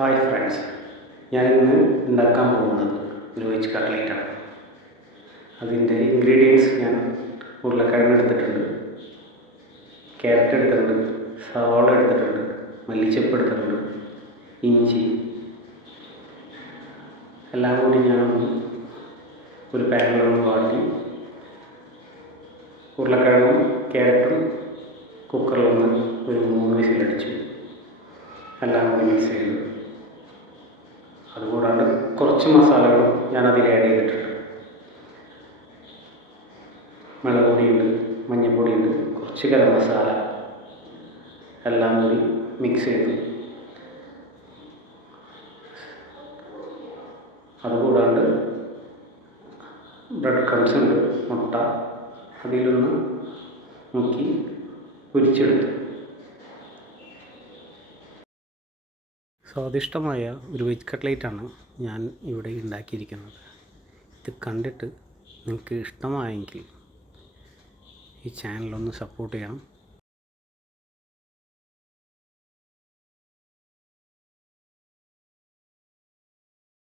Hi friends, ഞാനിന്ന് ഉണ്ടാക്കാൻ പോകുന്നത് ഒരു വെജ് കട്ട്ലേറ്റാണ്. അതിൻ്റെ ഇൻഗ്രീഡിയൻസ് ഞാൻ ഉരുളക്കിഴങ്ങ് എടുത്തിട്ടുണ്ട്, ക്യാരറ്റ് എടുത്തിട്ടുണ്ട്, സവാള എടുത്തിട്ടുണ്ട്, മല്ലിച്ചപ്പ് എടുത്തിട്ടുണ്ട്, ഇഞ്ചി എല്ലാം കൂടി ഞാൻ ഒരു പാനിലൊന്ന് വാട്ടി ഉരുളക്കിഴങ്ങും ക്യാരറ്റും കുക്കറിലൊന്ന് ഒരു 3 വിസിലടിച്ചു എല്ലാം കൂടി മിക്സ് ചെയ്തു. അതുകൂടാണ്ട് കുറച്ച് മസാലകളും ഞാൻ അതിൽ ആഡ് ചെയ്തിട്ടുണ്ട്. മുളക് പൊടിയുണ്ട്, മഞ്ഞൾപ്പൊടിയുണ്ട്, കുറച്ച് ഗരം മസാല എല്ലാം കൂടി മിക്സ് ചെയ്തു. അതുകൂടാണ്ട് ബ്രെഡ് ക്രംസ് ഉണ്ട്, മുട്ട അതിലൊന്ന് മുക്കി പൊരിച്ചെടുത്തു. സ്വാദിഷ്ടമായ ഒരു വെജ് കട്ട്ലേറ്റാണ് ഞാൻ ഇവിടെ ഉണ്ടാക്കിയിരിക്കുന്നത്. ഇത് കണ്ടിട്ട് നിങ്ങൾക്ക് ഇഷ്ടമായെങ്കിൽ ഈ ചാനലൊന്ന് സപ്പോർട്ട് ചെയ്യണം.